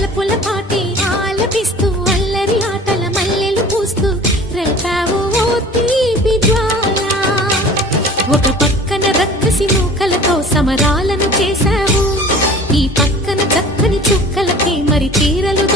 వలపుల పాటే ఆలపిస్తూ అల్లరి ఆటల మల్లెలు పూస్తూ రేపావు ఓ తీపి జ్వాల. ఒక పక్కన రక్కసి మూకలతో సమరాలను చేశావు, ఈ పక్కన చక్కని చుక్కలకి మరి చీరలు